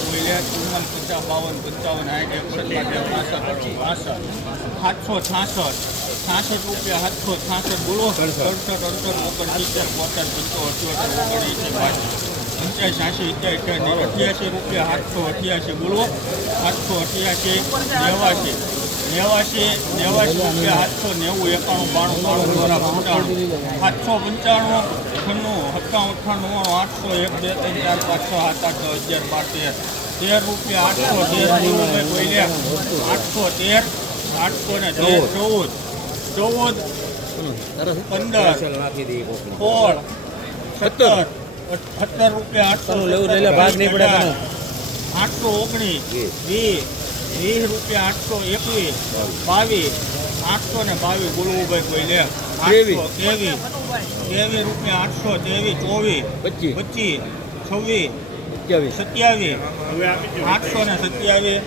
બોલ્યા ચુમ્મન પચાસ બાવન પંચાવન સાઠ એકસઠ પાસઠ સાતસો છાસઠ છાસઠ રૂપિયા સાતસો છાસઠ બોલો અડસઠ અડસઠ ઓગણસિત્તેર બોતેર પંચોતેર અઠ્યોતેર ઓગણએંસી બાસઠ પંચ્યાસી ઇત્યાસી અઠ્યાસી રૂપિયા સાતસો અઠ્યાસી બોલો સાતસો અઠ્યાસી નેવાસી નેવાસી નેવાસી રૂપિયા સાતસો નેવું એકાણું બાણું બાણું દ્વારા પંચાણું. સાતસો પંચાણું અઠ્ઠાણું સત્તાણું અઠ્ઠાણું આઠસો એક બે ત્રણ ચાર પાંચસો સાત આઠ અગિયાર બાર તેર. તેર રૂપિયા આઠસો તેર આઠસો તેર આઠસો ને તેર ચૌદ. ચૌદ. પંદર સોળ સત્તર સત્તર રૂપિયા આઠસો ભાગ નહીં પડે આઠસો ઓગણીસ વીસ વીસ રૂપિયા આઠસો એકવીસ બાવીસ આઠસો ને બાવીસ ગુરુભાઈ ભાઈ કોઈ લે. ત્રેવીસ. ત્રેવીસ ત્રેવીસ રૂપિયા આઠસો ત્રેવીસ ચોવીસ પચીસ. પચીસ છવ્વીસ સત્યાવીસ. સત્યાવીસ આઠસો ને સત્યાવીસ